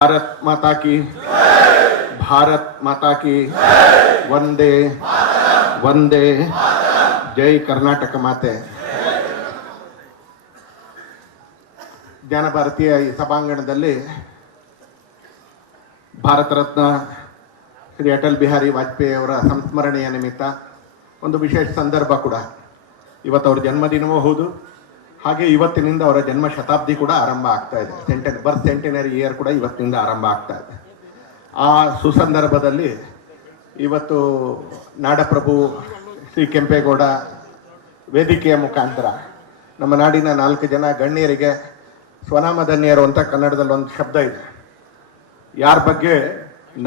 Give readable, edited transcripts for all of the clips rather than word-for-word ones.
भारत माता की भारत माता की वंदे वंदे जय कर्नाटक माते. ಜ್ಞಾನ ಭಾರತೀಯ ಈ ಸಭಾಂಗಣದಲ್ಲಿ ಭಾರತ ರತ್ನ ಶ್ರೀ ಅಟಲ್ ಬಿಹಾರಿ ವಾಜಪೇಯಿ ಅವರ ಸಂಸ್ಮರಣೆಯ ನಿಮಿತ್ತ ಒಂದು ವಿಶೇಷ ಸಂದರ್ಭ ಕೂಡ. ಇವತ್ತು ಅವರ ಜನ್ಮದಿನವೂ ಹೌದು, ಹಾಗೆ ಇವತ್ತಿನಿಂದ ಅವರ ಜನ್ಮ ಶತಾಬ್ದಿ ಕೂಡ ಆರಂಭ ಆಗ್ತಾ ಇದೆ. ಬರ್ತ್ ಸೆಂಟಿನರಿ ಇಯರ್ ಕೂಡ ಇವತ್ತಿನಿಂದ ಆರಂಭ ಆಗ್ತಾ ಇದೆ. ಆ ಸುಸಂದರ್ಭದಲ್ಲಿ ಇವತ್ತು ನಾಡಪ್ರಭು ಶ್ರೀ ಕೆಂಪೇಗೌಡ ವೇದಿಕೆಯ ಮುಖಾಂತರ ನಮ್ಮ ನಾಡಿನ 4 ಜನ ಗಣ್ಯರಿಗೆ ಸ್ವನಾಮಧನ್ಯರು ಅಂತ ಕನ್ನಡದಲ್ಲಿ ಒಂದು ಶಬ್ದ ಇದೆ. ಯಾರ ಬಗ್ಗೆ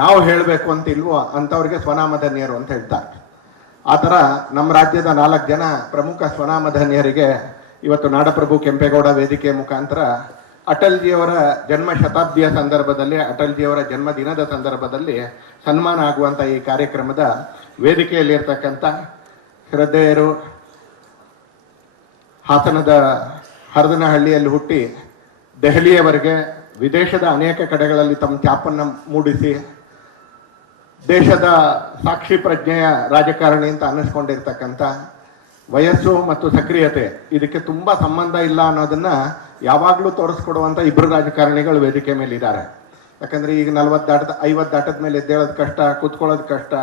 ನಾವು ಹೇಳಬೇಕು ಅಂತ ಇಲ್ವೋ ಅಂಥವ್ರಿಗೆ ಸ್ವನಾಮಧನ್ಯರು ಅಂತ ಹೇಳ್ತಾರೆ. ಆ ಥರ ನಮ್ಮ ರಾಜ್ಯದ 4 ಜನ ಪ್ರಮುಖ ಸ್ವನಾಮಧನ್ಯರಿಗೆ ಇವತ್ತು ನಾಡಪ್ರಭು ಕೆಂಪೇಗೌಡ ವೇದಿಕೆಯ ಮುಖಾಂತರ ಅಟಲ್ಜಿಯವರ ಜನ್ಮ ಶತಾಬ್ದಿಯ ಸಂದರ್ಭದಲ್ಲಿ, ಅಟಲ್ಜಿಯವರ ಜನ್ಮದಿನದ ಸಂದರ್ಭದಲ್ಲಿ ಸನ್ಮಾನ ಆಗುವಂಥ ಈ ಕಾರ್ಯಕ್ರಮದ ವೇದಿಕೆಯಲ್ಲಿರ್ತಕ್ಕಂಥ ಶ್ರದ್ಧೆಯರು, ಹಾಸನದ ಹರದನಹಳ್ಳಿಯಲ್ಲಿ ಹುಟ್ಟಿ ದೆಹಲಿಯವರೆಗೆ ವಿದೇಶದ ಅನೇಕ ಕಡೆಗಳಲ್ಲಿ ತಮ್ಮ ಛಾಪನ್ನು ಮೂಡಿಸಿ ದೇಶದ ಸಾಕ್ಷಿ ಪ್ರಜ್ಞೆಯ ರಾಜಕಾರಣಿ ಅಂತ ಅನ್ನಿಸ್ಕೊಂಡಿರ್ತಕ್ಕಂಥ, ವಯಸ್ಸು ಮತ್ತು ಸಕ್ರಿಯತೆ ಇದಕ್ಕೆ ತುಂಬ ಸಂಬಂಧ ಇಲ್ಲ ಅನ್ನೋದನ್ನ ಯಾವಾಗಲೂ ತೋರಿಸ್ಕೊಡುವಂಥ 2 ರಾಜಕಾರಣಿಗಳು ವೇದಿಕೆ ಮೇಲೆ ಇದ್ದಾರೆ. ಯಾಕಂದ್ರೆ ಈಗ 40 ದಾಟದ ಮೇಲೆ ಎದ್ದೇಳೋದು ಕಷ್ಟ, ಕೂತ್ಕೊಳ್ಳೋದು ಕಷ್ಟ,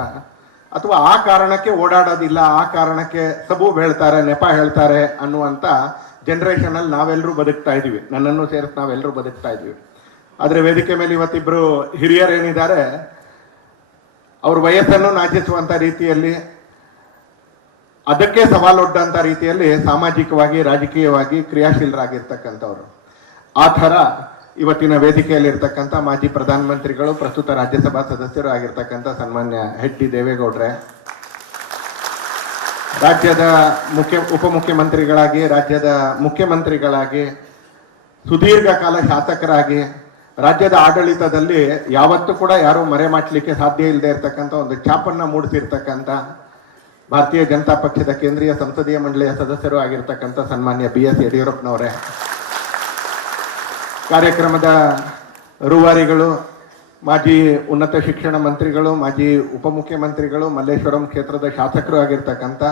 ಅಥವಾ ಆ ಕಾರಣಕ್ಕೆ ಓಡಾಡೋದಿಲ್ಲ, ಆ ಕಾರಣಕ್ಕೆ ಸಬೂಬ್ ಹೇಳ್ತಾರೆ, ನೆಪ ಹೇಳ್ತಾರೆ ಅನ್ನುವಂಥ ಜನರೇಷನಲ್ಲಿ ನಾವೆಲ್ಲರೂ ಬದುಕ್ತಾ ಇದೀವಿ. ನನ್ನನ್ನು ಸೇರಿಸಿ ನಾವೆಲ್ಲರೂ ಬದುಕ್ತಾ ಇದ್ವಿ. ಆದರೆ ವೇದಿಕೆ ಮೇಲೆ ಇವತ್ತಿಬ್ಬರು ಹಿರಿಯರೇನಿದ್ದಾರೆ, ಅವ್ರ ವಯಸ್ಸನ್ನು ನಾಚಿಸುವಂಥ ರೀತಿಯಲ್ಲಿ, ಅದಕ್ಕೆ ಸವಾಲೊಡ್ಡಂಥ ರೀತಿಯಲ್ಲಿ ಸಾಮಾಜಿಕವಾಗಿ ರಾಜಕೀಯವಾಗಿ ಕ್ರಿಯಾಶೀಲರಾಗಿರ್ತಕ್ಕಂಥವ್ರು. ಆ ಥರ ಇವತ್ತಿನ ವೇದಿಕೆಯಲ್ಲಿ ಇರ್ತಕ್ಕಂಥ ಮಾಜಿ ಪ್ರಧಾನಮಂತ್ರಿಗಳು, ಪ್ರಸ್ತುತ ರಾಜ್ಯಸಭಾ ಸದಸ್ಯರು ಆಗಿರ್ತಕ್ಕಂಥ ಸನ್ಮಾನ್ಯ ಎಚ್ ಡಿ ದೇವೇಗೌಡ್ರೆ, ರಾಜ್ಯದ ಉಪಮುಖ್ಯಮಂತ್ರಿಗಳಾಗಿ, ರಾಜ್ಯದ ಮುಖ್ಯಮಂತ್ರಿಗಳಾಗಿ, ಸುದೀರ್ಘ ಕಾಲ ಶಾಸಕರಾಗಿ, ರಾಜ್ಯದ ಆಡಳಿತದಲ್ಲಿ ಯಾವತ್ತೂ ಕೂಡ ಯಾರೂ ಮರೆಮಾಚಲಿಕ್ಕೆ ಸಾಧ್ಯ ಇಲ್ಲದೆ ಇರತಕ್ಕಂಥ ಒಂದು ಛಾಪನ್ನು ಮೂಡಿಸಿರ್ತಕ್ಕಂಥ ಭಾರತೀಯ ಜನತಾ ಪಕ್ಷದ ಕೇಂದ್ರೀಯ ಸಂಸದೀಯ ಮಂಡಳಿಯ ಸದಸ್ಯರು ಆಗಿರ್ತಕ್ಕಂಥ ಸನ್ಮಾನ್ಯ BS ಯಡಿಯೂರಪ್ಪನವರೇ, ಕಾರ್ಯಕ್ರಮದ ರೂವಾರಿಗಳು, ಮಾಜಿ ಉನ್ನತ ಶಿಕ್ಷಣ ಮಂತ್ರಿಗಳು, ಮಾಜಿ ಉಪಮುಖ್ಯಮಂತ್ರಿಗಳು, ಮಲ್ಲೇಶ್ವರಂ ಕ್ಷೇತ್ರದ ಶಾಸಕರು ಆಗಿರ್ತಕ್ಕಂಥ,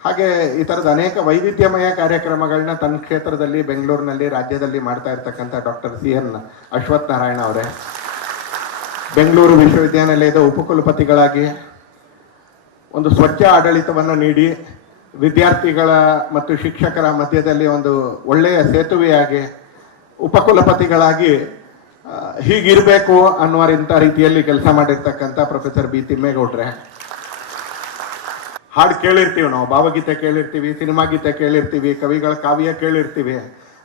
ಹಾಗೆ ಈ ಥರದ ಅನೇಕ ವೈವಿಧ್ಯಮಯ ಕಾರ್ಯಕ್ರಮಗಳನ್ನ ತನ್ನ ಕ್ಷೇತ್ರದಲ್ಲಿ, ಬೆಂಗಳೂರಿನಲ್ಲಿ, ರಾಜ್ಯದಲ್ಲಿ ಮಾಡ್ತಾ ಇರ್ತಕ್ಕಂಥ ಡಾಕ್ಟರ್ CN ಅಶ್ವಥ್ ನಾರಾಯಣ ಅವರೇ, ಬೆಂಗಳೂರು ವಿಶ್ವವಿದ್ಯಾನಿಲಯದ ಉಪಕುಲಪತಿಗಳಾಗಿ ಒಂದು ಸ್ವಚ್ಛ ಆಡಳಿತವನ್ನು ನೀಡಿ ವಿದ್ಯಾರ್ಥಿಗಳ ಮತ್ತು ಶಿಕ್ಷಕರ ಮಧ್ಯದಲ್ಲಿ ಒಂದು ಒಳ್ಳೆಯ ಸೇತುವೆಯಾಗಿ, ಉಪಕುಲಪತಿಗಳಾಗಿ ಹೀಗಿರಬೇಕು ಅನ್ನುವಂಥ ರೀತಿಯಲ್ಲಿ ಕೆಲಸ ಮಾಡಿರ್ತಕ್ಕಂಥ ಪ್ರೊಫೆಸರ್ B ತಿಮ್ಮೇಗೌಡ್ರೆ, ಹಾಡು ಕೇಳಿರ್ತೀವಿ ನಾವು, ಭಾವಗೀತೆ ಕೇಳಿರ್ತೀವಿ, ಸಿನಿಮಾ ಗೀತೆ ಕೇಳಿರ್ತೀವಿ, ಕವಿಗಳ ಕಾವ್ಯ ಕೇಳಿರ್ತೀವಿ,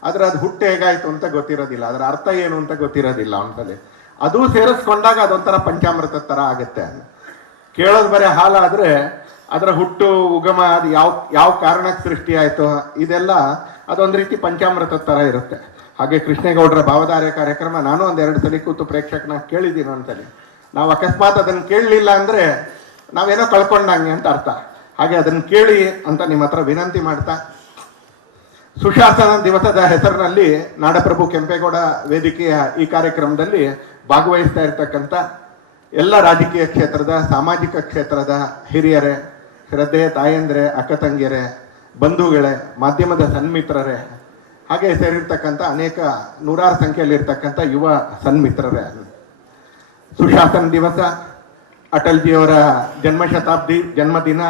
ಆದರೆ ಅದು ಹುಟ್ಟು ಹೇಗಾಯ್ತು ಅಂತ ಗೊತ್ತಿರೋದಿಲ್ಲ, ಅದರ ಅರ್ಥ ಏನು ಅಂತ ಗೊತ್ತಿರೋದಿಲ್ಲ ಒಂದ್ಸಲಿ. ಅದು ಸೇರಿಸ್ಕೊಂಡಾಗ ಅದೊಂಥರ ಪಂಚಾಮೃತ ಥರ ಆಗುತ್ತೆ. ಕೇಳೋದು ಬರೀ ಹಾಲಾದರೆ ಅದರ ಹುಟ್ಟು ಉಗಮ, ಅದು ಯಾವ ಕಾರಣಕ್ಕೆ ಸೃಷ್ಟಿ ಆಯಿತು, ಇದೆಲ್ಲ ಅದೊಂದು ರೀತಿ ಪಂಚಾಮೃತ ಥರ ಇರುತ್ತೆ. ಹಾಗೆ ಕೃಷ್ಣೇಗೌಡರ ಭಾವಧಾರೆ ಕಾರ್ಯಕ್ರಮ ನಾನು 1-2 ಸಲ ಕೂತು ಪ್ರೇಕ್ಷಕನ ಕೇಳಿದ್ದೀನಿ. ಒಂದ್ಸಲಿ ನಾವು ಅಕಸ್ಮಾತ್ ಅದನ್ನು ಕೇಳಲಿಲ್ಲ ಅಂದರೆ ನಾವೇನೋ ಕಳ್ಕೊಂಡಂಗೆ ಅಂತ ಅರ್ಥ. ಹಾಗೆ ಅದನ್ನು ಕೇಳಿ ಅಂತ ನಿಮ್ಮ ಹತ್ರ ವಿನಂತಿ ಮಾಡ್ತಾ, ಸುಶಾಸನ ದಿವಸದ ಹೆಸರಿನಲ್ಲಿ ನಾಡಪ್ರಭು ಕೆಂಪೇಗೌಡ ವೇದಿಕೆಯ ಈ ಕಾರ್ಯಕ್ರಮದಲ್ಲಿ ಭಾಗವಹಿಸ್ತಾ ಇರ್ತಕ್ಕಂಥ ಎಲ್ಲ ರಾಜಕೀಯ ಕ್ಷೇತ್ರದ, ಸಾಮಾಜಿಕ ಕ್ಷೇತ್ರದ ಹಿರಿಯರೇ, ಶ್ರದ್ಧೆಯ ತಾಯಂದ್ರೆ, ಅಕ್ಕ ತಂಗಿಯರೇ, ಬಂಧುಗಳೇ, ಮಾಧ್ಯಮದ ಸನ್ಮಿತ್ರರೇ, ಹಾಗೆ ಸೇರಿರ್ತಕ್ಕಂಥ ಅನೇಕ 100 ಸಂಖ್ಯೆಯಲ್ಲಿರ್ತಕ್ಕಂಥ ಯುವ ಸನ್ಮಿತ್ರರೇ, ಸುಶಾಸನ ದಿವಸ, ಅಟಲ್ಜಿಯವರ ಜನ್ಮ ಶತಾಬ್ದಿ, ಜನ್ಮದಿನ,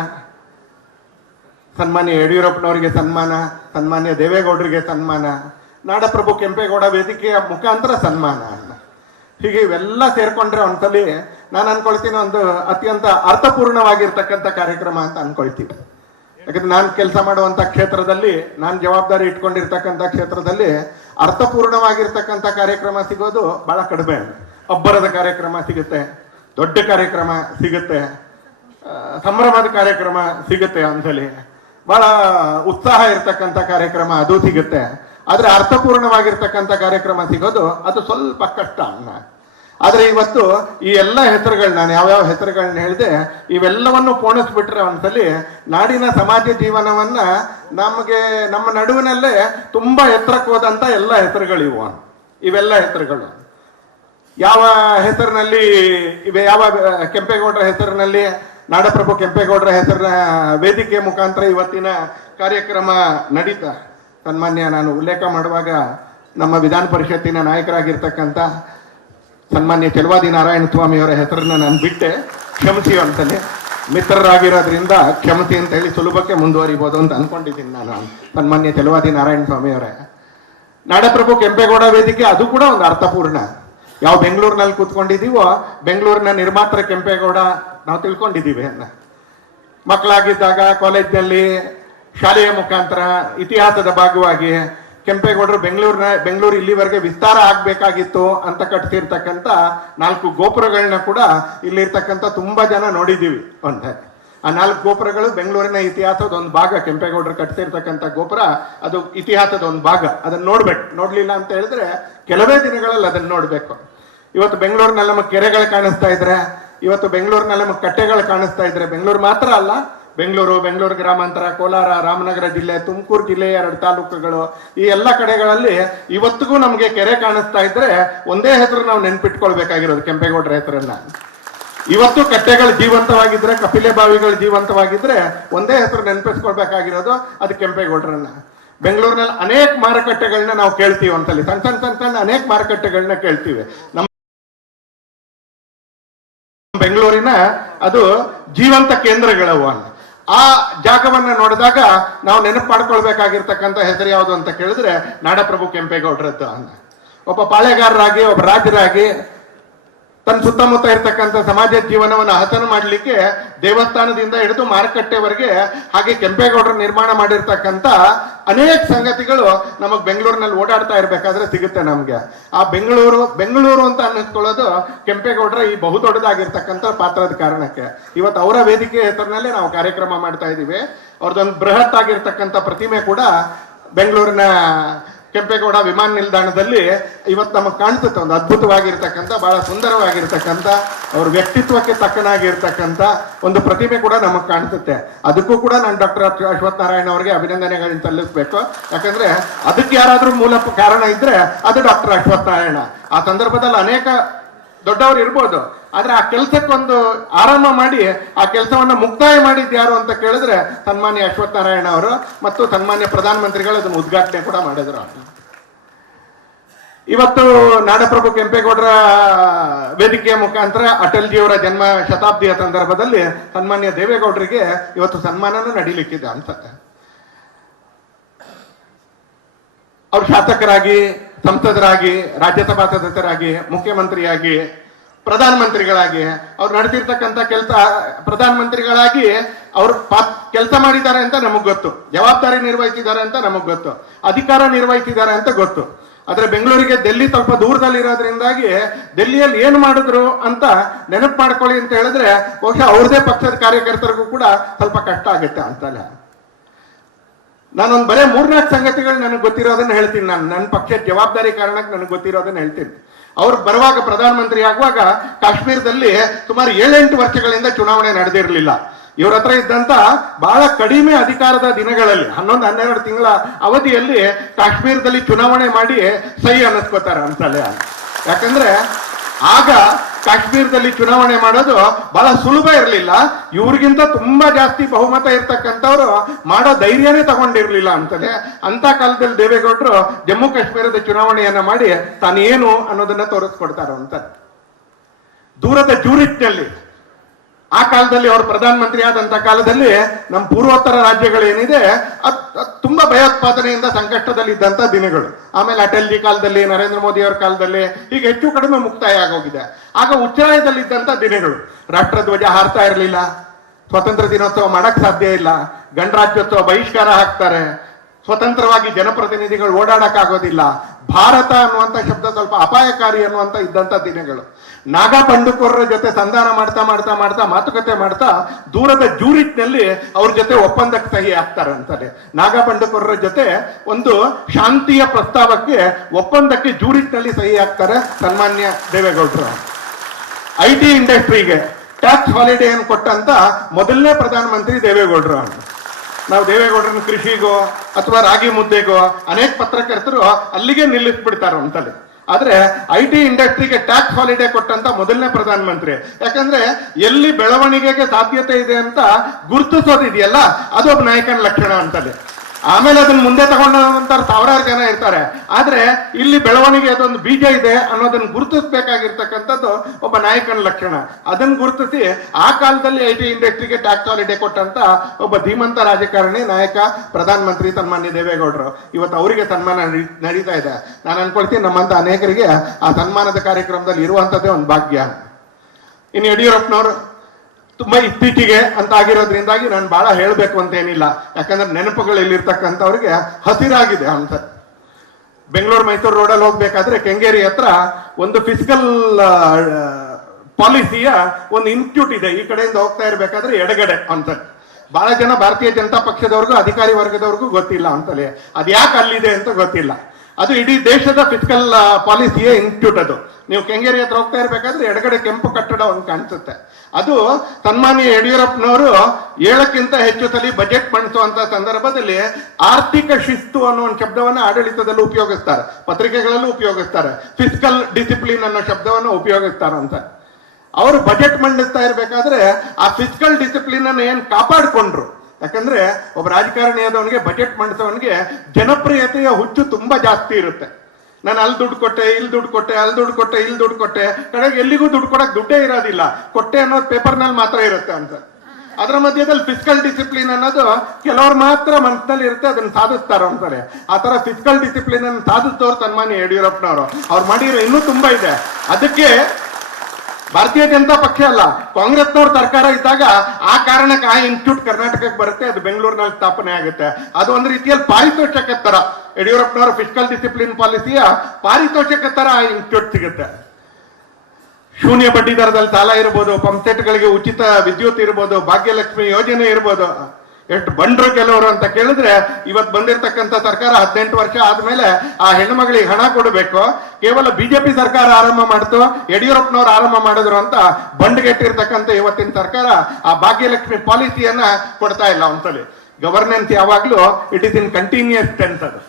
ಸನ್ಮಾನ್ಯ ಯಡಿಯೂರಪ್ಪನವರಿಗೆ ಸನ್ಮಾನ, ಸನ್ಮಾನ್ಯ ದೇವೇಗೌಡರಿಗೆ ಸನ್ಮಾನ, ನಾಡಪ್ರಭು ಕೆಂಪೇಗೌಡ ವೇದಿಕೆಯ ಮುಖಾಂತರ ಸನ್ಮಾನ, ಹೀಗೆ ಇವೆಲ್ಲ ಸೇರ್ಕೊಂಡ್ರೆ ಒಂದ್ಸಲಿ ನಾನು ಅನ್ಕೊಳ್ತೀನಿ ಒಂದು ಅತ್ಯಂತ ಅರ್ಥಪೂರ್ಣವಾಗಿರ್ತಕ್ಕಂಥ ಕಾರ್ಯಕ್ರಮ ಅಂತ ಅನ್ಕೊಳ್ತೀನಿ. ಯಾಕಂದ್ರೆ ನಾನು ಕೆಲಸ ಮಾಡುವಂಥ ಕ್ಷೇತ್ರದಲ್ಲಿ, ನಾನು ಜವಾಬ್ದಾರಿ ಇಟ್ಕೊಂಡಿರ್ತಕ್ಕಂಥ ಕ್ಷೇತ್ರದಲ್ಲಿ ಅರ್ಥಪೂರ್ಣವಾಗಿರ್ತಕ್ಕಂಥ ಕಾರ್ಯಕ್ರಮ ಸಿಗೋದು ಬಹಳ ಕಡಿಮೆ. ಅಬ್ಬರದ ಕಾರ್ಯಕ್ರಮ ಸಿಗುತ್ತೆ, ದೊಡ್ಡ ಕಾರ್ಯಕ್ರಮ ಸಿಗುತ್ತೆ, ಸಂಭ್ರಮದ ಕಾರ್ಯಕ್ರಮ ಸಿಗುತ್ತೆ, ಒಂದ್ಸಲಿ ಬಹಳ ಉತ್ಸಾಹ ಇರ್ತಕ್ಕಂಥ ಕಾರ್ಯಕ್ರಮ ಅದು ಸಿಗುತ್ತೆ. ಆದ್ರೆ ಅರ್ಥಪೂರ್ಣವಾಗಿರ್ತಕ್ಕಂಥ ಕಾರ್ಯಕ್ರಮ ಸಿಗೋದು ಅದು ಸ್ವಲ್ಪ ಕಷ್ಟ. ಆದ್ರೆ ಇವತ್ತು ಈ ಎಲ್ಲ ಹೆಸರುಗಳು, ನಾನು ಯಾವ್ಯಾವ ಹೆಸರುಗಳನ್ನ ಹೇಳಿದೆ, ಇವೆಲ್ಲವನ್ನು ಪೋಣಿಸ್ಬಿಟ್ರೆ ಒಂದ್ಸಲಿ ನಾಡಿನ ಸಮಾಜ ಜೀವನವನ್ನ ನಮ್ಮ ನಡುವಿನಲ್ಲೇ ತುಂಬಾ ಎತ್ತರಕ್ಕೆ ಹೋದಂತ ಎಲ್ಲ ಹೆಸರುಗಳು ಇವೆಲ್ಲ ಹೆಸರುಗಳು. ಯಾವ ಹೆಸರಿನಲ್ಲಿ ಇವೆ, ಯಾವ ಕೆಂಪೇಗೌಡರ ಹೆಸರಿನಲ್ಲಿ, ನಾಡಪ್ರಭು ಕೆಂಪೇಗೌಡರ ಹೆಸರಿನ ವೇದಿಕೆ ಮುಖಾಂತರ ಇವತ್ತಿನ ಕಾರ್ಯಕ್ರಮ ನಡೀತಾ. ಸನ್ಮಾನ್ಯ, ನಾನು ಉಲ್ಲೇಖ ಮಾಡುವಾಗ ನಮ್ಮ ವಿಧಾನ ಪರಿಷತ್ತಿನ ನಾಯಕರಾಗಿರ್ತಕ್ಕಂಥ ಸನ್ಮಾನ್ಯ ಚೆಲುವಾದಿ ನಾರಾಯಣ ಸ್ವಾಮಿ ಅವರ ಹೆಸರನ್ನ ನಾನು ಬಿಟ್ಟೆ, ಕ್ಷಮಿಸಿ ಅಂತಲೇ. ಮಿತ್ರರಾಗಿರೋದ್ರಿಂದ ಕ್ಷಮಿಸಿ ಅಂತ ಹೇಳಿ ಸುಲಭಕ್ಕೆ ಮುಂದುವರಿಬೋದು ಅಂತ ಅನ್ಕೊಂಡಿದ್ದೀನಿ ನಾನು. ಸನ್ಮಾನ್ಯ ಚೆಲುವಾದಿ ನಾರಾಯಣ ಸ್ವಾಮಿ ಅವರೇ, ನಾಡಪ್ರಭು ಕೆಂಪೇಗೌಡ ವೇದಿಕೆ ಅದು ಕೂಡ ಒಂದು ಅರ್ಥಪೂರ್ಣ. ಯಾವ ಬೆಂಗಳೂರಿನಲ್ಲಿ ಕೂತ್ಕೊಂಡಿದ್ದೀವೋ ಬೆಂಗಳೂರಿನ ನಿರ್ಮಾತ್ರ ಕೆಂಪೇಗೌಡ ನಾವು ತಿಳ್ಕೊಂಡಿದ್ದೀವಿ ಅನ್ನ. ಮಕ್ಕಳಾಗಿದ್ದಾಗ ಕಾಲೇಜ್ನಲ್ಲಿ ಶಾಲೆಯ ಮುಖಾಂತರ ಇತಿಹಾಸದ ಭಾಗವಾಗಿ ಕೆಂಪೇಗೌಡರು ಬೆಂಗಳೂರು ಇಲ್ಲಿವರೆಗೆ ವಿಸ್ತಾರ ಆಗ್ಬೇಕಾಗಿತ್ತು ಅಂತ ಕಟ್ತಿರ್ತಕ್ಕಂಥ 4 ಗೋಪುರಗಳನ್ನ ಕೂಡ ಇಲ್ಲಿರ್ತಕ್ಕಂಥ ತುಂಬಾ ಜನ ನೋಡಿದ್ದೀವಿ ಅಂತ. ಆ 4 ಗೋಪುರಗಳು ಬೆಂಗಳೂರಿನ ಇತಿಹಾಸದ ಒಂದು ಭಾಗ. ಕೆಂಪೇಗೌಡರು ಕಟ್ತಿರ್ತಕ್ಕಂಥ ಗೋಪುರ ಅದು ಇತಿಹಾಸದ ಒಂದು ಭಾಗ. ಅದನ್ನ ನೋಡ್ಬೇಕು. ನೋಡ್ಲಿಲ್ಲ ಅಂತ ಹೇಳಿದ್ರೆ ಕೆಲವೇ ದಿನಗಳಲ್ಲಿ ಅದನ್ನ ನೋಡ್ಬೇಕು. ಇವತ್ತು ಬೆಂಗಳೂರಿನಲ್ಲಿ ನಮಗೆ ಕೆರೆಗಳು ಕಾಣಿಸ್ತಾ ಇದ್ರೆ, ಇವತ್ತು ಬೆಂಗಳೂರಿನಲ್ಲಿ ನಮಗೆ ಕಟ್ಟೆಗಳು ಕಾಣಿಸ್ತಾ ಇದ್ರೆ, ಬೆಂಗಳೂರು ಮಾತ್ರ ಅಲ್ಲ, ಬೆಂಗಳೂರು ಗ್ರಾಮಾಂತರ, ಕೋಲಾರ, ರಾಮನಗರ ಜಿಲ್ಲೆ, ತುಮಕೂರು ಜಿಲ್ಲೆ 2 ತಾಲೂಕುಗಳು, ಈ ಎಲ್ಲ ಕಡೆಗಳಲ್ಲಿ ಇವತ್ತಿಗೂ ನಮಗೆ ಕೆರೆ ಕಾಣಿಸ್ತಾ ಇದ್ರೆ ಒಂದೇ ಹೆಸರು ನಾವು ನೆನ್ಪಿಟ್ಕೊಳ್ಬೇಕಾಗಿರೋದು, ಕೆಂಪೇಗೌಡರ ಹೆಸರನ್ನ. ಇವತ್ತು ಕಟ್ಟೆಗಳು ಜೀವಂತವಾಗಿದ್ರೆ, ಕಪಿಲೆ ಬಾವಿಗಳು ಜೀವಂತವಾಗಿದ್ರೆ ಒಂದೇ ಹೆಸರು ನೆನಪಿಸ್ಕೊಳ್ಬೇಕಾಗಿರೋದು ಅದು ಕೆಂಪೇಗೌಡರನ್ನ. ಬೆಂಗಳೂರಿನಲ್ಲಿ ಅನೇಕ ಮಾರುಕಟ್ಟೆಗಳನ್ನ ನಾವು ಕೇಳ್ತೀವಿ ಅಂತಲ್ಲಿ, ಸಣ್ಣ ಅನೇಕ ಮಾರುಕಟ್ಟೆಗಳನ್ನ ಕೇಳ್ತೀವಿ. ನಮ್ಮ ಬೆಂಗಳೂರಿನ ಅದು ಜೀವಂತ ಕೇಂದ್ರಗಳವು. ಆ ಜಾಗವನ್ನ ನೋಡಿದಾಗ ನಾವು ನೆನಪು ಮಾಡ್ಕೊಳ್ಬೇಕಾಗಿರ್ತಕ್ಕಂಥ ಹೆಸರು ಯಾವುದು ಅಂತ ಕೇಳಿದ್ರೆ ನಾಡಪ್ರಭು ಕೆಂಪೇಗೌಡರದ್ದು. ಒಬ್ಬ ಪಾಳೆಗಾರರಾಗಿ, ಒಬ್ಬ ರಾಜರಾಗಿ ತನ್ನ ಸುತ್ತಮುತ್ತ ಇರ್ತಕ್ಕಂಥ ಸಮಾಜ ಜೀವನವನ್ನು ಹಸನು ಮಾಡಲಿಕ್ಕೆ ದೇವಸ್ಥಾನದಿಂದ ಹಿಡಿದು ಮಾರುಕಟ್ಟೆವರೆಗೆ, ಹಾಗೆ ಕೆಂಪೇಗೌಡರು ನಿರ್ಮಾಣ ಮಾಡಿರ್ತಕ್ಕಂಥ ಅನೇಕ ಸಂಗತಿಗಳು ನಮಗ್ ಬೆಂಗಳೂರಿನಲ್ಲಿ ಓಡಾಡ್ತಾ ಇರ್ಬೇಕಾದ್ರೆ ಸಿಗುತ್ತೆ ನಮ್ಗೆ. ಆ ಬೆಂಗಳೂರು ಅಂತ ಅನ್ನಿಸ್ಕೊಳ್ಳೋದು ಕೆಂಪೇಗೌಡರ ಈ ಬಹುದೊಡ್ಡದಾಗಿರ್ತಕ್ಕಂಥ ಪಾತ್ರದ ಕಾರಣಕ್ಕೆ. ಇವತ್ತು ಅವರ ವೇದಿಕೆ ಹೆಸರಿನಲ್ಲಿ ನಾವು ಕಾರ್ಯಕ್ರಮ ಮಾಡ್ತಾ ಇದ್ದೀವಿ. ಅವ್ರದ್ದೊಂದು ಬೃಹತ್ ಆಗಿರ್ತಕ್ಕಂಥ ಪ್ರತಿಮೆ ಕೂಡ ಬೆಂಗಳೂರಿನ ಕೆಂಪೇಗೌಡ ವಿಮಾನ ನಿಲ್ದಾಣದಲ್ಲಿ ಇವತ್ತು ನಮಗೆ ಕಾಣಿಸುತ್ತೆ. ಒಂದು ಅದ್ಭುತವಾಗಿರ್ತಕ್ಕಂಥ, ಬಹಳ ಸುಂದರವಾಗಿರ್ತಕ್ಕಂಥ, ಅವ್ರ ವ್ಯಕ್ತಿತ್ವಕ್ಕೆ ತಕ್ಕನಾಗಿರ್ತಕ್ಕಂಥ ಒಂದು ಪ್ರತಿಮೆ ಕೂಡ ನಮಗೆ ಕಾಣಿಸುತ್ತೆ. ಅದಕ್ಕೂ ಕೂಡ ನಾನು ಡಾಕ್ಟರ್ ಅಶ್ವಥ್ ನಾರಾಯಣ ಅವರಿಗೆ ಅಭಿನಂದನೆಗಳನ್ನ ಸಲ್ಲಿಸಬೇಕು. ಯಾಕಂದ್ರೆ ಅದಕ್ಕೆ ಯಾರಾದ್ರೂ ಮೂಲ ಕಾರಣ ಇದ್ರೆ ಅದು ಡಾಕ್ಟರ್ ಅಶ್ವಥ್ ನಾರಾಯಣ. ಆ ಸಂದರ್ಭದಲ್ಲಿ ಅನೇಕ ದೊಡ್ಡವರು ಇರ್ಬೋದು, ಆದ್ರೆ ಆ ಕೆಲಸಕ್ಕೊಂದು ಆರಂಭ ಮಾಡಿ ಆ ಕೆಲಸವನ್ನ ಮುಕ್ತಾಯ ಮಾಡಿದ್ದು ಯಾರು ಅಂತ ಕೇಳಿದ್ರೆ ಸನ್ಮಾನ್ಯ ಅಶ್ವಥ್ ನಾರಾಯಣ ಅವರು ಮತ್ತು ಸನ್ಮಾನ್ಯ ಪ್ರಧಾನಮಂತ್ರಿಗಳು ಅದನ್ನು ಉದ್ಘಾಟನೆ ಕೂಡ ಮಾಡಿದ್ರು. ಇವತ್ತು ನಾಡಪ್ರಭು ಕೆಂಪೇಗೌಡರ ವೇದಿಕೆಯ ಮುಖಾಂತರ ಅಟಲ್ಜಿಯವರ ಜನ್ಮ ಶತಾಬ್ದಿಯ ಸಂದರ್ಭದಲ್ಲಿ ಸನ್ಮಾನ್ಯ ದೇವೇಗೌಡರಿಗೆ ಇವತ್ತು ಸನ್ಮಾನನೂ ನಡೀಲಿಕ್ಕಿದೆ ಅನ್ಸುತ್ತೆ. ಅವ್ರು ಶಾಸಕರಾಗಿ, ಸಂಸದರಾಗಿ, ರಾಜ್ಯಸಭಾ ಸದಸ್ಯರಾಗಿ, ಮುಖ್ಯಮಂತ್ರಿಯಾಗಿ, ಪ್ರಧಾನಮಂತ್ರಿಗಳಾಗಿ ಅವ್ರು ನಡೆದಿರ್ತಕ್ಕಂಥ ಕೆಲಸ, ಪ್ರಧಾನಮಂತ್ರಿಗಳಾಗಿ ಅವ್ರು ಕೆಲಸ ಮಾಡಿದ್ದಾರೆ ಅಂತ ನಮಗ್ ಗೊತ್ತು, ಜವಾಬ್ದಾರಿ ನಿರ್ವಹಿಸಿದ್ದಾರೆ ಅಂತ ನಮಗ್ ಗೊತ್ತು, ಅಧಿಕಾರ ನಿರ್ವಹಿಸಿದ್ದಾರೆ ಅಂತ ಗೊತ್ತು. ಆದ್ರೆ ಬೆಂಗಳೂರಿಗೆ ಡೆಲ್ಲಿ ಸ್ವಲ್ಪ ದೂರದಲ್ಲಿ ಇರೋದ್ರಿಂದಾಗಿ ಡೆಲ್ಲಿಯಲ್ಲಿ ಏನು ಮಾಡಿದ್ರು ಅಂತ ನೆನಪು ಮಾಡ್ಕೊಳ್ಳಿ ಅಂತ ಹೇಳಿದ್ರೆ ಬಹುಶಃ ಅವ್ರದೇ ಪಕ್ಷದ ಕಾರ್ಯಕರ್ತರಿಗೂ ಕೂಡ ಸ್ವಲ್ಪ ಕಷ್ಟ ಆಗುತ್ತೆ ಅಂತಲ್ಲ. ನಾನೊಂದು ಬರೇ 3-4 ಸಂಗತಿಗಳು ನನಗೆ ಗೊತ್ತಿರೋದನ್ನ ಹೇಳ್ತೀನಿ. ನನ್ನ ಪಕ್ಷದ ಜವಾಬ್ದಾರಿ ಕಾರಣಕ್ಕೆ ನನಗೆ ಗೊತ್ತಿರೋದನ್ನ ಹೇಳ್ತೀನಿ. ಅವ್ರು ಬರುವಾಗ, ಪ್ರಧಾನಮಂತ್ರಿ ಆಗುವಾಗ ಕಾಶ್ಮೀರದಲ್ಲಿ ಸುಮಾರು 7-8 ವರ್ಷಗಳಿಂದ ಚುನಾವಣೆ ನಡೆದಿರಲಿಲ್ಲ. ಇವ್ರ ಹತ್ರ ಇದ್ದಂತ ಬಹಳ ಕಡಿಮೆ ಅಧಿಕಾರದ ದಿನಗಳಲ್ಲಿ 11-12 ತಿಂಗಳ ಅವಧಿಯಲ್ಲಿ ಕಾಶ್ಮೀರದಲ್ಲಿ ಚುನಾವಣೆ ಮಾಡಿ ಸಹಿ ಅನ್ನಿಸ್ಕೋತಾರ ಅಂತಲೇ. ಯಾಕಂದ್ರೆ ಆಗ ಕಾಶ್ಮೀರದಲ್ಲಿ ಚುನಾವಣೆ ಮಾಡೋದು ಬಹಳ ಸುಲಭ ಇರಲಿಲ್ಲ. ಇವ್ರಿಗಿಂತ ತುಂಬಾ ಜಾಸ್ತಿ ಬಹುಮತ ಇರ್ತಕ್ಕಂಥವ್ರು ಮಾಡೋ ಧೈರ್ಯನೇ ತಗೊಂಡಿರ್ಲಿಲ್ಲ ಅಂತಲೇ. ಅಂತ ಕಾಲದಲ್ಲಿ ದೇವೇಗೌಡರು ಜಮ್ಮು ಕಾಶ್ಮೀರದ ಚುನಾವಣೆಯನ್ನ ಮಾಡಿ ತಾನೇನು ಅನ್ನೋದನ್ನ ತೋರಿಸ್ಕೊಡ್ತಾರ ಅಂತ. ದೂರದ ಜೂರಿಚ್ನಲ್ಲಿ ಆ ಕಾಲದಲ್ಲಿ ಅವರು ಪ್ರಧಾನಮಂತ್ರಿ ಆದಂತ ಕಾಲದಲ್ಲಿ ನಮ್ಮ ಪೂರ್ವೋತ್ತರ ರಾಜ್ಯಗಳೇನಿದೆ ತುಂಬಾ ಭಯೋತ್ಪಾದನೆಯಿಂದ ಸಂಕಷ್ಟದಲ್ಲಿ ಇದ್ದಂತ ದಿನಗಳು. ಆಮೇಲೆ ಅಟಲ್ಜಿ ಕಾಲದಲ್ಲಿ, ನರೇಂದ್ರ ಮೋದಿ ಅವರ ಕಾಲದಲ್ಲಿ ಈಗ ಹೆಚ್ಚು ಕಡಿಮೆ ಮುಕ್ತಾಯ ಆಗೋಗಿದೆ. ಆಗ ಉಚ್ಚಾಯದಲ್ಲಿದ್ದಂತ ದಿನಗಳು. ರಾಷ್ಟ್ರಧ್ವಜ ಹಾರ್ತಾ ಇರಲಿಲ್ಲ, ಸ್ವತಂತ್ರ ದಿನೋತ್ಸವ ಮಾಡಕ್ ಸಾಧ್ಯ ಇಲ್ಲ, ಗಣರಾಜ್ಯೋತ್ಸವ ಬಹಿಷ್ಕಾರ ಹಾಕ್ತಾರೆ, ಸ್ವತಂತ್ರವಾಗಿ ಜನಪ್ರತಿನಿಧಿಗಳು ಓಡಾಡಕ್ ಆಗೋದಿಲ್ಲ, ಭಾರತ ಅನ್ನುವಂತ ಶಬ್ದ ಸ್ವಲ್ಪ ಅಪಾಯಕಾರಿ ಅನ್ನುವಂತ ಇದ್ದಂತ ದಿನಗಳು. ನಾಗಾ ಬಂಡುಕೋರರ ಜೊತೆ ಸಂಧಾನ ಮಾಡ್ತಾ ಮಾಡ್ತಾ ಮಾಡ್ತಾ ಮಾತುಕತೆ ಮಾಡ್ತಾ ದೂರದ ಜೂರಿಚ್ನಲ್ಲಿ ಅವ್ರ ಜೊತೆ ಒಪ್ಪಂದಕ್ಕೆ ಸಹಿ ಆಗ್ತಾರೆ ಅಂತಾರೆ. ನಾಗಾ ಬಂಡುಕೋರರ ಜೊತೆ ಒಂದು ಶಾಂತಿಯ ಪ್ರಸ್ತಾವಕ್ಕೆ, ಒಪ್ಪಂದಕ್ಕೆ ಜೂರಿಚ್ನಲ್ಲಿ ಸಹಿ ಆಗ್ತಾರೆ ಸನ್ಮಾನ್ಯ ದೇವೇಗೌಡರು. IT ಇಂಡಸ್ಟ್ರಿಗೆ ಟ್ಯಾಕ್ಸ್ ಹಾಲಿಡೇ ಅನ್ನು ಕೊಟ್ಟಂತ ಮೊದಲನೇ ಪ್ರಧಾನಮಂತ್ರಿ ದೇವೇಗೌಡರು. ನಾವು ದೇವೇಗೌಡರನ್ನ ಕೃಷಿಗೋ ಅಥವಾ ರಾಗಿ ಮುದ್ದೆಗೋ ಅನೇಕ ಪತ್ರಕರ್ತರು ಅಲ್ಲಿಗೆ ನಿಲ್ಲಿಸ್ಬಿಡ್ತಾರ ಅಂತಲ್ಲಿ. ಆದ್ರೆ IT ಇಂಡಸ್ಟ್ರಿಗೆ ಟ್ಯಾಕ್ಸ್ ಹಾಲಿಡೇ ಕೊಟ್ಟಂತ ಮೊದಲನೇ ಪ್ರಧಾನಮಂತ್ರಿ. ಯಾಕಂದ್ರೆ ಎಲ್ಲಿ ಬೆಳವಣಿಗೆಗೆ ಸಾಧ್ಯತೆ ಇದೆ ಅಂತ ಗುರುತಿಸೋದಿದೆಯಲ್ಲ, ಅದೊಬ್ಬ ನಾಯಕನ ಲಕ್ಷಣ ಅಂತಲೇ. ಆಮೇಲೆ ಅದನ್ನ ಮುಂದೆ ತಗೊಂಡಂತ ಸಾವಿರಾರು ಜನ ಇರ್ತಾರೆ. ಆದ್ರೆ ಇಲ್ಲಿ ಬೆಳವಣಿಗೆ ಅದೊಂದು ಬೀಜ ಇದೆ ಅನ್ನೋದನ್ನ ಗುರುತಿಸಬೇಕಾಗಿರ್ತಕ್ಕಂಥದ್ದು ಒಬ್ಬ ನಾಯಕನ ಲಕ್ಷಣ. ಅದನ್ನ ಗುರುತಿಸಿ ಆ ಕಾಲದಲ್ಲಿ IT ಇಂಡಸ್ಟ್ರಿಗೆ ಟ್ಯಾಕ್ಸ್ ಹಾಲಿಡೇ ಕೊಟ್ಟಂತ ಒಬ್ಬ ಧೀಮಂತ ರಾಜಕಾರಣಿ, ನಾಯಕ, ಪ್ರಧಾನಮಂತ್ರಿ ಸನ್ಮಾನ್ಯ ದೇವೇಗೌಡರು. ಇವತ್ತು ಅವರಿಗೆ ಸನ್ಮಾನ ನಡೀತಾ ಇದೆ. ನಾನು ಅನ್ಕೊಳ್ತೀನಿ ನಮ್ಮಂತ ಅನೇಕರಿಗೆ ಆ ಸನ್ಮಾನದ ಕಾರ್ಯಕ್ರಮದಲ್ಲಿ ಇರುವಂತದ್ದೇ ಒಂದು ಭಾಗ್ಯ. ಇನ್ನು ಯಡಿಯೂರಪ್ಪನವರು ತುಂಬಾ ಇತ್ತೀಚೆಗೆ ಅಂತ ಆಗಿರೋದ್ರಿಂದಾಗಿ ನಾನು ಬಹಳ ಹೇಳಬೇಕು ಅಂತ ಏನಿಲ್ಲ. ಯಾಕಂದ್ರೆ ನೆನಪುಗಳು ಇಲ್ಲಿರ್ತಕ್ಕಂಥವ್ರಿಗೆ ಹಸಿರಾಗಿದೆ ಅಂತ. ಬೆಂಗಳೂರು ಮೈಸೂರು ರೋಡಲ್ಲಿ ಹೋಗ್ಬೇಕಾದ್ರೆ ಕೆಂಗೇರಿ ಹತ್ರ ಒಂದು ಫಿಸಿಕಲ್ ಪಾಲಿಸಿಯ ಒಂದು ಇನ್ಸ್ಟಿಟ್ಯೂಟ್ ಇದೆ. ಈ ಕಡೆಯಿಂದ ಹೋಗ್ತಾ ಇರ್ಬೇಕಾದ್ರೆ ಎಡಗಡೆ ಅಂತ. ಬಹಳ ಜನ ಭಾರತೀಯ ಜನತಾ ಪಕ್ಷದವ್ರಿಗೂ ಅಧಿಕಾರಿ ವರ್ಗದವ್ರಿಗೂ ಗೊತ್ತಿಲ್ಲ ಅಂತಲೇ. ಅದ್ ಯಾಕೆ ಅಲ್ಲಿದೆ ಅಂತ ಗೊತ್ತಿಲ್ಲ. ಅದು ಇಡೀ ದೇಶದ ಫಿಸಿಕಲ್ ಪಾಲಿಸಿಯ ಇನ್ಸ್ಟಿಟ್ಯೂಟ್. ಅದು ನೀವು ಕೆಂಗೇರಿ ಹತ್ರ ಹೋಗ್ತಾ ಇರ್ಬೇಕಾದ್ರೆ ಎಡಗಡೆ ಕೆಂಪು ಕಟ್ಟಡ ಒಂದು ಕಾಣಿಸುತ್ತೆ. ಅದು ಸನ್ಮಾನ್ಯ ಯಡಿಯೂರಪ್ಪನವರು 7ಕ್ಕಿಂತ ಹೆಚ್ಚು ಸಲ ಬಜೆಟ್ ಮಂಡಿಸುವಂತ ಸಂದರ್ಭದಲ್ಲಿ ಆರ್ಥಿಕ ಶಿಸ್ತು ಅನ್ನೋ ಒಂದು ಶಬ್ದವನ್ನ ಆಡಳಿತದಲ್ಲೂ ಉಪಯೋಗಿಸ್ತಾರೆ, ಪತ್ರಿಕೆಗಳಲ್ಲೂ ಉಪಯೋಗಿಸ್ತಾರೆ, ಫಿಸಿಕಲ್ ಡಿಸಿಪ್ಲಿನ್ ಅನ್ನೋ ಶಬ್ದವನ್ನ ಉಪಯೋಗಿಸ್ತಾರೆ ಅಂತ. ಅವರು ಬಜೆಟ್ ಮಂಡಿಸ್ತಾ ಇರ್ಬೇಕಾದ್ರೆ ಆ ಫಿಸಿಕಲ್ ಡಿಸಿಪ್ಲಿನ್ ಅನ್ನು ಏನ್ ಕಾಪಾಡಿಕೊಂಡ್ರು. ಯಾಕಂದ್ರೆ ಒಬ್ಬ ರಾಜಕಾರಣಿ ಆದವನಿಗೆ, ಬಜೆಟ್ ಮಂಡಿಸೋವನಿಗೆ ಜನಪ್ರಿಯತೆಯ ಹುಚ್ಚು ತುಂಬಾ ಜಾಸ್ತಿ ಇರುತ್ತೆ. ನಾನು ಅಲ್ಲಿ ದುಡ್ಡು ಕೊಟ್ಟೆ, ಇಲ್ಲಿ ದುಡ್ಡು ಕೊಟ್ಟೆ, ಅಲ್ಲಿ ದುಡ್ಡು ಕೊಟ್ಟೆ, ಇಲ್ಲಿ ದುಡ್ಡು ಕೊಟ್ಟೆ, ಕಡೆಗೆ ಎಲ್ಲಿಗೂ ದುಡ್ಡು ಕೊಡಕ್ ದುಡ್ಡೇ ಇರೋದಿಲ್ಲ, ಕೊಟ್ಟೆ ಅನ್ನೋದು ಪೇಪರ್ನಲ್ಲಿ ಮಾತ್ರ ಇರುತ್ತೆ ಅಂತ. ಅದರ ಮಧ್ಯದಲ್ಲಿ ಫಿಸಿಕಲ್ ಡಿಸಿಪ್ಲಿನ್ ಅನ್ನೋದು ಕೆಲವ್ರು ಮಾತ್ರ ಮನಸ್ಸಿನಲ್ಲಿ ಇರುತ್ತೆ, ಅದನ್ನ ಸಾಧಿಸ್ತಾರ ಅಂತಾರೆ. ಆ ತರ ಫಿಸಿಕಲ್ ಡಿಸಿಪ್ಲಿನ್ ಅನ್ನು ಸಾಧಿಸಿದವರು ಸನ್ಮಾನ್ಯ ಯಡಿಯೂರಪ್ಪನವರು. ಅವ್ರು ಮಾಡಿರೋ ಇನ್ನೂ ತುಂಬಾ ಇದೆ. ಅದಕ್ಕೆ ಭಾರತೀಯ ಜನತಾ ಪಕ್ಷ ಅಲ್ಲ, ಕಾಂಗ್ರೆಸ್ನವ್ರ ಸರ್ಕಾರ ಇದ್ದಾಗ ಆ ಕಾರಣಕ್ಕೆ ಆ ಇನ್ಸ್ಟಿಟ್ಯೂಟ್ ಕರ್ನಾಟಕಕ್ಕೆ ಬರುತ್ತೆ, ಅದು ಬೆಂಗಳೂರಿನಲ್ಲಿ ಸ್ಥಾಪನೆ ಆಗುತ್ತೆ. ಅದು ಒಂದು ರೀತಿಯಲ್ಲಿ ಪಾರಿತೋಷಕ ತರ, ಯಡಿಯೂರಪ್ಪನವರ ಫಿಸಿಕಲ್ ಡಿಸಿಪ್ಲಿನ್ ಪಾಲಿಸಿಯ ಪಾರಿತೋಷಕ ತರ ಆ ಇನ್ಸ್ಟಿಟ್ಯೂಟ್ ಸಿಗುತ್ತೆ. ಶೂನ್ಯ ಬಡ್ಡಿ ದರದಲ್ಲಿ ಸಾಲ ಇರ್ಬೋದು, ಪಂಪ್ಸೆಟ್ಗಳಿಗೆ ಉಚಿತ ವಿದ್ಯುತ್ ಇರ್ಬೋದು, ಭಾಗ್ಯಲಕ್ಷ್ಮಿ ಯೋಜನೆ ಇರ್ಬೋದು. ಎಷ್ಟು ಬಂಡ್ರು ಕೆಲವರು ಅಂತ ಕೇಳಿದ್ರೆ, ಇವತ್ತು ಬಂದಿರತಕ್ಕಂಥ ಸರ್ಕಾರ 18 ವರ್ಷ ಆದ್ಮೇಲೆ ಆ ಹೆಣ್ಣುಮಗಳಿಗೆ ಹಣ ಕೊಡಬೇಕು, ಕೇವಲ ಬಿಜೆಪಿ ಸರ್ಕಾರ ಆರಂಭ ಮಾಡ್ತು, ಯಡಿಯೂರಪ್ಪನವರು ಆರಂಭ ಮಾಡಿದ್ರು ಅಂತ ಬಂಡ್ಗೆಟ್ಟಿರ್ತಕ್ಕಂಥ ಇವತ್ತಿನ ಸರ್ಕಾರ ಆ ಭಾಗ್ಯಲಕ್ಷ್ಮಿ ಪಾಲಿಸಿಯನ್ನ ಕೊಡ್ತಾ ಇಲ್ಲ ಒಂದ್ಸಲಿ. ಗವರ್ನೆನ್ಸ್ ಯಾವಾಗ್ಲೂ it is in continuous tense. ಅದು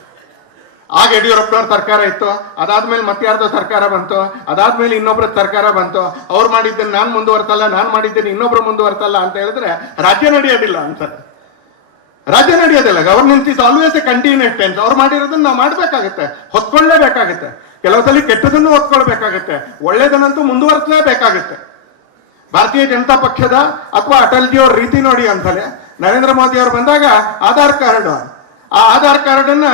ಆಗ ಯಡಿಯೂರಪ್ಪನವ್ರ ಸರ್ಕಾರ ಇತ್ತು, ಅದಾದ್ಮೇಲೆ ಮತ್ತಾರ್ದೋ ಸರ್ಕಾರ ಬಂತು, ಅದಾದ್ಮೇಲೆ ಇನ್ನೊಬ್ರ ಸರ್ಕಾರ ಬಂತು. ಅವ್ರು ಮಾಡಿದ್ದನ್ನು ನಾನ್ ಮುಂದುವರ್ತಲ್ಲ, ನಾನ್ ಮಾಡಿದ್ದೇನೆ ಇನ್ನೊಬ್ರು ಮುಂದುವರ್ತಲ್ಲ ಅಂತ ಹೇಳಿದ್ರೆ ರಾಜ್ಯ ನಡೆಯೋದಿಲ್ಲ ಅನ್ಸತ್ತೆ. ರಾಜ್ಯ ನಡೆಯೋದಿಲ್ಲ. Governance is always a continuous tense. ಅವ್ರು ಮಾಡಿರೋದನ್ನ ನಾವು ಮಾಡ್ಬೇಕಾಗತ್ತೆ, ಹೊತ್ಕೊಳ್ಳೇಬೇಕಾಗತ್ತೆ. ಕೆಲವು ಸಲ ಕೆಟ್ಟದನ್ನು ಹೊತ್ಕೊಳ್ಬೇಕಾಗತ್ತೆ, ಒಳ್ಳೇದನ್ನಂತೂ ಮುಂದುವರಿಸಲೇಬೇಕಾಗತ್ತೆ. ಭಾರತೀಯ ಜನತಾ ಪಕ್ಷದ ಅಥವಾ ಅಟಲ್ಜಿ ಅವ್ರ ರೀತಿ ನೋಡಿ ಅಂತಲೇ ನರೇಂದ್ರ ಮೋದಿ ಅವರು ಬಂದಾಗ ಆಧಾರ್ ಕಾರ್ಡ್, ಆ ಆಧಾರ್ ಕಾರ್ಡ್ ಅನ್ನ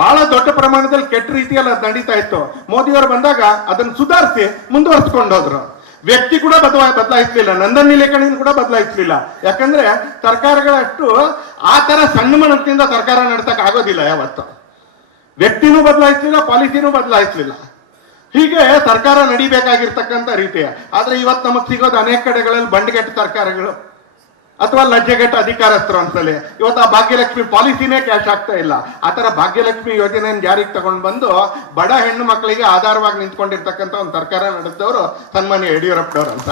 ಬಹಳ ದೊಡ್ಡ ಪ್ರಮಾಣದಲ್ಲಿ ಕೆಟ್ಟ ರೀತಿಯಲ್ಲಿ ಅದು ನಡೀತಾ ಇತ್ತು. ಮೋದಿ ಅವರು ಬಂದಾಗ ಅದನ್ನ ಸುಧಾರಿಸಿ ಮುಂದುವರಿಸಿಕೊಂಡು ಹೋದ್ರು. ವ್ಯಕ್ತಿ ಕೂಡ ಬದಲಾಯಿಸಲಿಲ್ಲ, ನಂದನ್ ನಿಲೇಕಣಿನ ಕೂಡ ಬದಲಾಯಿಸಲಿಲ್ಲ. ಯಾಕಂದ್ರೆ ಸರ್ಕಾರಗಳಷ್ಟು ಆ ತರ ಸಣ್ಣ ಮನಸ್ಸಿನಿಂದ ಸರ್ಕಾರ ನಡೆಸಕ್ ಆಗೋದಿಲ್ಲ. ಯಾವತ್ತು ವ್ಯಕ್ತಿನೂ ಬದಲಾಯಿಸಲಿಲ್ಲ, ಪಾಲಿಸಿನೂ ಬದಲಾಯಿಸಲಿಲ್ಲ. ಹೀಗೆ ಸರ್ಕಾರ ನಡಿಬೇಕಾಗಿರ್ತಕ್ಕಂಥ ರೀತಿ. ಆದ್ರೆ ಇವತ್ತು ನಮಗ್ ಸಿಗೋದು ಅನೇಕ ಕಡೆಗಳಲ್ಲಿ ಬಂಡ್ಗೆಟ್ಟ ಸರ್ಕಾರಗಳು ಅಥವಾ ಲಜ್ಜೆಗೆಟ್ಟ ಅಧಿಕಾರಸ್ಥರು ಅಂತಲೇ. ಇವತ್ತು ಆ ಭಾಗ್ಯಲಕ್ಷ್ಮಿ ಪಾಲಿಸಿನೇ ಕ್ಯಾಶ್ ಆಗ್ತಾ ಇಲ್ಲ. ಆತರ ಭಾಗ್ಯಲಕ್ಷ್ಮಿ ಯೋಜನೆಯನ್ನು ಜಾರಿಗೆ ತಗೊಂಡು ಬಂದು ಬಡ ಹೆಣ್ಣು ಮಕ್ಕಳಿಗೆ ಆಧಾರವಾಗಿ ನಿಂತ್ಕೊಂಡಿರ್ತಕ್ಕಂಥ ಒಂದು ಸರ್ಕಾರ ನಡೆಸಿದವರು ಸನ್ಮಾನ್ಯ ಯಡಿಯೂರಪ್ಪನವರು ಅಂತ.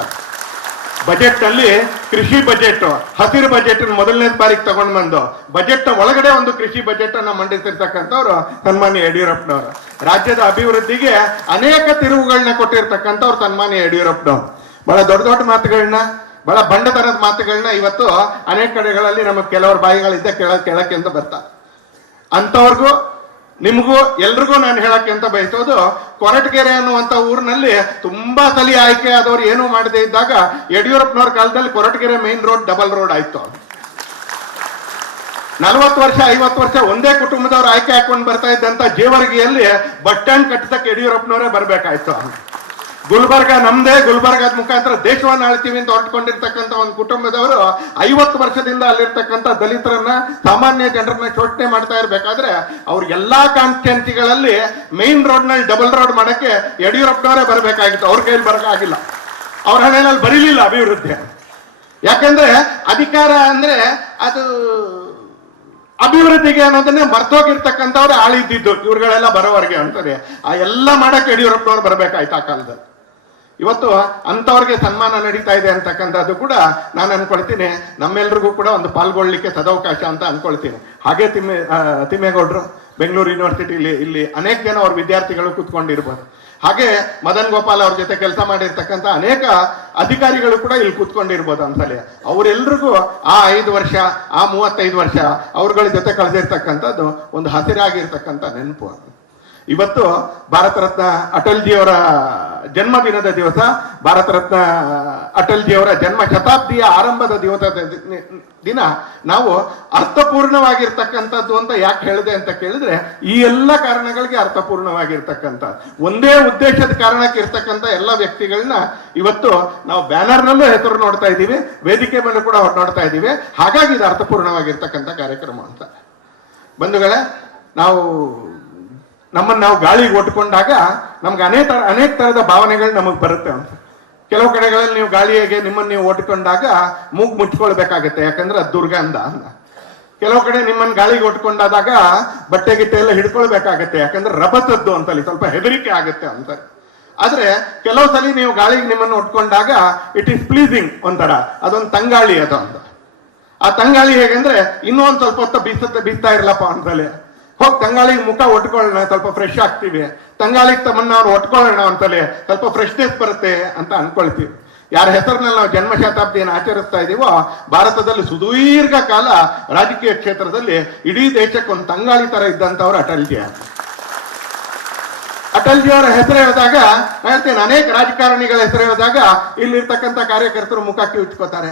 ಬಜೆಟ್ ನಲ್ಲಿ ಕೃಷಿ ಬಜೆಟ್, ಹಸಿರು ಬಜೆಟ್ ಮೊದಲನೇ ಬಾರಿಗೆ ತಗೊಂಡು ಬಂದು ಬಜೆಟ್ ಒಳಗಡೆ ಒಂದು ಕೃಷಿ ಬಜೆಟ್ ಅನ್ನ ಮಂಡಿಸಿರ್ತಕ್ಕಂಥವ್ರು ಸನ್ಮಾನ್ಯ ಯಡಿಯೂರಪ್ಪನವರು. ರಾಜ್ಯದ ಅಭಿವೃದ್ಧಿಗೆ ಅನೇಕ ತಿರುವುಗಳನ್ನ ಕೊಟ್ಟಿರ್ತಕ್ಕಂಥವ್ರು ಸನ್ಮಾನ್ಯ ಯಡಿಯೂರಪ್ಪನವರು. ಬಹಳ ದೊಡ್ಡ ದೊಡ್ಡ ಮಾತುಗಳನ್ನ, ಬಹಳ ಬಂಡತನದ ಮಾತುಗಳನ್ನ ಇವತ್ತು ಅನೇಕ ಕಡೆಗಳಲ್ಲಿ ನಮಗೆ ಕೆಲವ್ರ ಬಾಯಿಗಳಿದ್ದ ಕೇಳಕ್ಕೆ ಅಂತ ಬರ್ತಾರೆ. ಅಂತವ್ರಿಗೂ ನಿಮಗೂ ಎಲ್ರಿಗೂ ನಾನು ಹೇಳಕ್ಕೆ ಅಂತ ಬಯಸೋದು, ಕೊರಟಗೆರೆ ಅನ್ನುವಂತ ಊರಿನಲ್ಲಿ ತುಂಬಾ ಸಲ ಆಯ್ಕೆ ಆದವ್ರು ಏನೂ ಮಾಡದೇ ಇದ್ದಾಗ ಯಡಿಯೂರಪ್ಪನವ್ರ ಕಾಲದಲ್ಲಿ Koratagere main road double road ಆಯ್ತು. 40 ವರ್ಷ 50 ವರ್ಷ ಒಂದೇ ಕುಟುಂಬದವ್ರು ಆಯ್ಕೆ ಹಾಕೊಂಡು ಬರ್ತಾ ಇದ್ದಂತ ಜೇವರ್ಗಿಯಲ್ಲಿ ಬಸ್ ಸ್ಟ್ಯಾಂಡ್ ಕಟ್ಟಿಸಕ್ಕೆ ಯಡಿಯೂರಪ್ಪನವರೇ ಬರ್ಬೇಕಾಯ್ತು. ಗುಲ್ಬರ್ಗ ನಮ್ದೇ, ಗುಲ್ಬರ್ಗದ ಮುಖಾಂತರ ದೇಶವನ್ನ ಆಳ್ತೀವಿ ಅಂತ ಹೊರಟ್ಕೊಂಡಿರ್ತಕ್ಕಂಥ ಒಂದು ಕುಟುಂಬದವರು 50 ವರ್ಷದಿಂದ ಅಲ್ಲಿರ್ತಕ್ಕಂಥ ದಲಿತರನ್ನ, ಸಾಮಾನ್ಯ ಜನರನ್ನ ಶೋಷಣೆ ಮಾಡ್ತಾ ಇರ್ಬೇಕಾದ್ರೆ ಅವ್ರ ಎಲ್ಲಾ ಕಾನ್ಸ್ಟಿಟ್ಯೂನ್ಸಿಗಳಲ್ಲಿ ಮೇನ್ ರೋಡ್ ನಲ್ಲಿ ಡಬಲ್ ರೋಡ್ ಮಾಡಕ್ಕೆ ಯಡಿಯೂರಪ್ಪನವರೇ ಬರ್ಬೇಕಾಗಿತ್ತು. ಅವ್ರ ಕೈಯಲ್ಲಿ ಬರಕಾಗಿಲ್ಲ, ಅವ್ರ ಹಣೆಯಲ್ಲಿ ಬರೀಲಿಲ್ಲ ಅಭಿವೃದ್ಧಿ. ಯಾಕಂದ್ರೆ ಅಧಿಕಾರ ಅಂದ್ರೆ ಅದು ಅಭಿವೃದ್ಧಿಗೆ ಅನ್ನೋದನ್ನೇ ಮರ್ತೋಗಿರ್ತಕ್ಕಂಥವ್ರು ಆಳಿದ್ದಿದ್ದು ಇವ್ರುಗಳೆಲ್ಲ ಬರೋವರೆಗೆ ಅಂತಾರೆ. ಆ ಎಲ್ಲ ಮಾಡಕ್ಕೆ ಯಡಿಯೂರಪ್ಪನವ್ರು ಬರ್ಬೇಕಾಯ್ತು ಆ ಕಾಲದಲ್ಲಿ. ಇವತ್ತು ಅಂತವ್ರಿಗೆ ಸನ್ಮಾನ ನಡೀತಾ ಇದೆ ಅಂತಕ್ಕಂಥದ್ದು ಕೂಡ ನಾನು ಅನ್ಕೊಳ್ತೀನಿ ನಮ್ಮೆಲ್ರಿಗೂ ಕೂಡ ಒಂದು ಪಾಲ್ಗೊಳ್ಳಿಕ್ಕೆ ಸದವಕಾಶ ಅಂತ ಅನ್ಕೊಳ್ತೀನಿ. ಹಾಗೆ ತಿಮ್ಮೇಗೌಡರು ಬೆಂಗಳೂರು ಯೂನಿವರ್ಸಿಟಿಲಿ ಇಲ್ಲಿ ಅನೇಕ ಜನ ಅವ್ರ ವಿದ್ಯಾರ್ಥಿಗಳು ಕೂತ್ಕೊಂಡಿರ್ಬೋದು. ಹಾಗೆ ಮದನ್ ಗೋಪಾಲ್ ಅವ್ರ ಜೊತೆ ಕೆಲಸ ಮಾಡಿರ್ತಕ್ಕಂಥ ಅನೇಕ ಅಧಿಕಾರಿಗಳು ಕೂಡ ಇಲ್ಲಿ ಕೂತ್ಕೊಂಡಿರ್ಬೋದು ಅನ್ಸಲಿ. ಅವರೆಲ್ರಿಗೂ ಆ 5 ವರ್ಷ, ಆ 35 ವರ್ಷ ಅವ್ರಗಳ ಜೊತೆ ಕಳೆದಿರ್ತಕ್ಕಂಥದ್ದು ಒಂದು ಹಸಿರಾಗಿರ್ತಕ್ಕಂಥ ನೆನಪು. ಇವತ್ತು ಭಾರತ ರತ್ನ ಅಟಲ್ಜಿಯವರ ಜನ್ಮದಿನದ ದಿವಸ, ಭಾರತ ರತ್ನ ಅಟಲ್ಜಿಯವರ ಜನ್ಮ ಶತಾಬ್ದಿಯ ಆರಂಭದ ದಿನ ನಾವು ಅರ್ಥಪೂರ್ಣವಾಗಿರ್ತಕ್ಕಂಥದ್ದು ಅಂತ ಯಾಕೆ ಹೇಳಿದೆ ಅಂತ ಕೇಳಿದ್ರೆ, ಈ ಎಲ್ಲ ಕಾರಣಗಳಿಗೆ ಅರ್ಥಪೂರ್ಣವಾಗಿರ್ತಕ್ಕಂಥ ಒಂದೇ ಉದ್ದೇಶದ ಕಾರಣಕ್ಕೆ ಇರ್ತಕ್ಕಂಥ ಎಲ್ಲ ವ್ಯಕ್ತಿಗಳನ್ನ ಇವತ್ತು ನಾವು ಬ್ಯಾನರ್ನಲ್ಲೂ ಹೆಸರು ನೋಡ್ತಾ ಇದ್ದೀವಿ, ವೇದಿಕೆ ಮೇಲೂ ಕೂಡ ನೋಡ್ತಾ ಇದ್ದೀವಿ. ಹಾಗಾಗಿ ಇದು ಅರ್ಥಪೂರ್ಣವಾಗಿರ್ತಕ್ಕಂಥ ಕಾರ್ಯಕ್ರಮ ಅಂತ. ಬಂಧುಗಳೇ, ನಮ್ಮನ್ನು ನಾವು ಗಾಳಿಗೆ ಒಟ್ಕೊಂಡಾಗ ನಮ್ಗೆ ಅನೇಕ ತರದ ಭಾವನೆಗಳು ನಮಗೆ ಬರುತ್ತೆ ಅಂತ. ಕೆಲವು ಕಡೆಗಳಲ್ಲಿ ನೀವು ಗಾಳಿಗೆ ನಿಮ್ಮನ್ನು ನೀವು ಒಟ್ಕೊಂಡಾಗ ಮೂಗು ಮುಚ್ಕೊಳ್ಬೇಕಾಗತ್ತೆ, ಯಾಕಂದ್ರೆ ಅದು ದುರ್ಗಂಧ ಅಂತ. ಕೆಲವು ಕಡೆ ನಿಮ್ಮನ್ನು ಗಾಳಿಗೆ ಒಟ್ಕೊಂಡಾದಾಗ ಬಟ್ಟೆ ಗಿಟ್ಟೆ ಎಲ್ಲ ಹಿಡ್ಕೊಳ್ಬೇಕಾಗತ್ತೆ, ಯಾಕಂದ್ರೆ ರಭಸದ್ದು ಅಂತಲ್ಲಿ ಸ್ವಲ್ಪ ಹೆದರಿಕೆ ಆಗುತ್ತೆ ಅಂತಾರೆ. ಆದ್ರೆ ಕೆಲವು ಸಲ ನೀವು ಗಾಳಿಗೆ ನಿಮ್ಮನ್ನು ಒಟ್ಕೊಂಡಾಗ ಇಟ್ ಈಸ್ ಪ್ಲೀಸಿಂಗ್, ಒಂಥರ ಅದೊಂದು ತಂಗಾಳಿ. ಅದು ಅಂತ ಆ ತಂಗಾಳಿ ಹೇಗೆಂದ್ರೆ ಇನ್ನೂ ಒಂದ್ ಸ್ವಲ್ಪ ಹೊತ್ತು ಬೀಸ್ತಾ ಇರ್ಲಪ್ಪ ಅಂತಲೇ ಹೋಗಿ ತಂಗಾಳಿಗೆ ಮುಖ ಒಟ್ಕೊಳ್ಳೋಣ, ಸ್ವಲ್ಪ ಫ್ರೆಶ್ ಆಗ್ತೀವಿ. ತಂಗಾಳಿಗೆ ತಮ್ಮನ್ನ ಅವ್ರು ಒಟ್ಕೊಳ್ಳೋಣ ಅಂತಲೇ ಸ್ವಲ್ಪ ಫ್ರೆಶ್ನೆಸ್ ಬರುತ್ತೆ ಅಂತ ಅನ್ಕೊಳ್ತೀವಿ. ಯಾರ ಹೆಸರಿನಲ್ಲಿ ನಾವು ಜನ್ಮ ಶತಾಬ್ದಿಯನ್ನು ಆಚರಿಸ್ತಾ ಇದೀವೋ, ಭಾರತದಲ್ಲಿ ಸುದೀರ್ಘ ಕಾಲ ರಾಜಕೀಯ ಕ್ಷೇತ್ರದಲ್ಲಿ ಇಡೀ ದೇಶಕ್ಕೊಂದು ತಂಗಾಳಿ ತರ ಇದ್ದಂಥವ್ರು ಅಟಲ್ಜಿ. ಅಟಲ್ಜಿಯವರ ಹೆಸರು ಹೇಳಿದಾಗ ಹೇಳ್ತೇನೆ, ಅನೇಕ ರಾಜಕಾರಣಿಗಳ ಹೆಸರು ಹೇಳಿದಾಗ ಇಲ್ಲಿರ್ತಕ್ಕಂಥ ಕಾರ್ಯಕರ್ತರು ಮುಖ ಕಿವುಚ್ಕೋತಾರೆ.